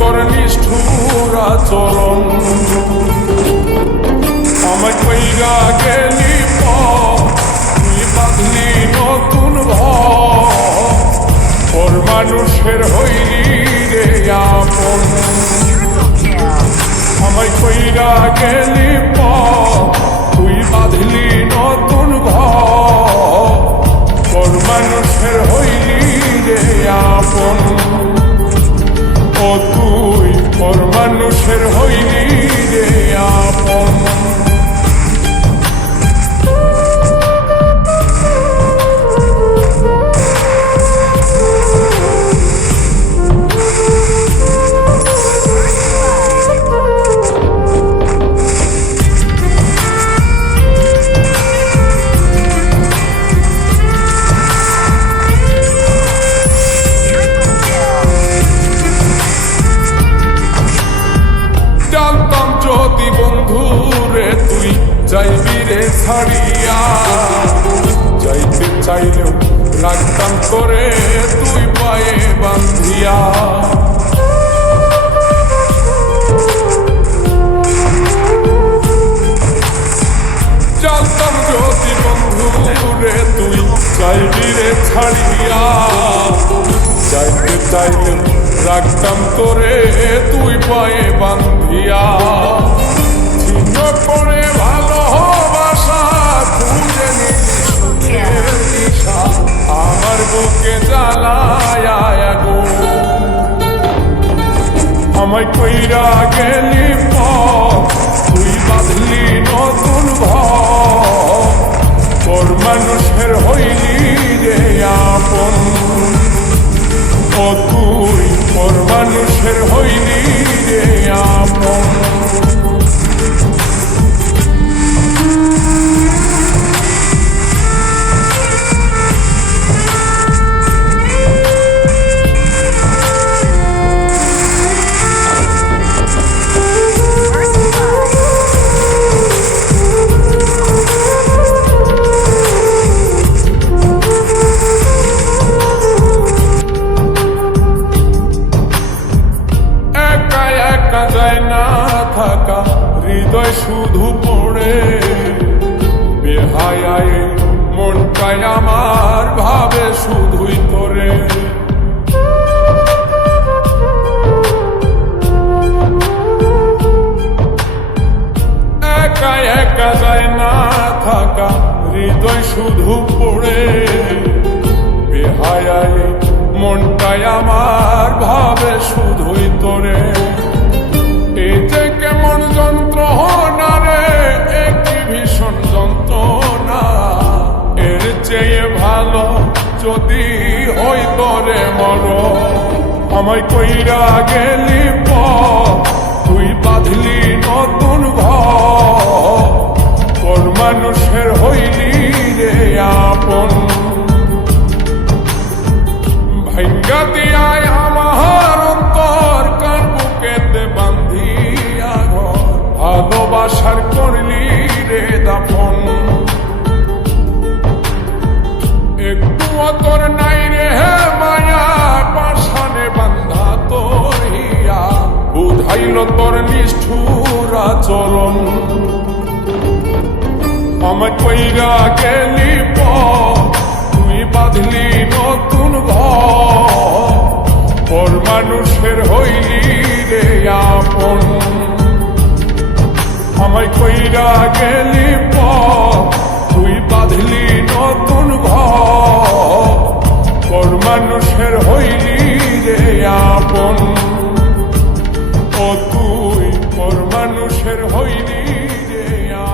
তোর নিষ্ঠুর আচরণ। আমায় কইরা গেলি তুই বাঁধলি নতুন ঘর, ওর মানুষের হইলি রে আপন। আমায় কইরা গেলি তুই বাঁধলি নতুন ঘর, ওর মানুষের হইলি রে আপন। ও তুই ওর মানুষের হইলি রে আপন। যদি বন্ধুরে তুই যাইবি রে ছাড়িয়া, যাইতে চাইলেও রাখতাম করে তুই পায়ে বান্ধিয়া। জানতাম যদি বন্ধুরে তুই যাইবি রে ছাড়িয়া, যাইতে চাইলেও রাখতাম করে তুই পায়ে বান্ধিয়া। ছিন্ন করে ভালোবাসা খুঁজে নিলি দিশা, আমার বুকে জ্বালায় গো। আমায় কইরা গেলি তুই বাঁধলি নতুন ঘর, তোর মানুষের হইলি রে আপন। ও তুই ওর মানুষের হইলি রে আপন। থাকা হৃদয় শুধু পড়ে বেহায়ায়, মনটাই আমার ভাবে শুধুই তোরে। একা একা যায় না থাকা হৃদয় শুধু পড়ে বেহায়ায়, মনটাই আমার ভাবে শুধুই তোরে। এই যে কেমন যন্ত্রণা রে, একটি ভীষণ যন্ত্রণা, এর চেয়ে ভালো যদি হইতো রে মর। আমায় কইরা গেলি তুই বাঁধলি নতুন ঘর, ওর মানুষের হইলি রে আপন। ভাঙ্গা দিয়ায় আমার অন্তর কার বুকেতে বান্ধিয়া ঘর, ভালোবাসার করলি রে দাফন। একটু তোর নাই রে মায়া, পাশানে বান্ধা তোর হিয়া, বুঝাইল তোর নিষ্ঠুর আচরণ। আমায় কইরা গেলি তুই বাঁধলি নতুন ঘর, ওর মানুষের হইলি রে আপন। আমায় কইরা গেলি তুই বাঁধলি নতুন ঘর, ওর মানুষের হইলি রে আপন। ও তুই ওর মানুষের হইলি রে আপন।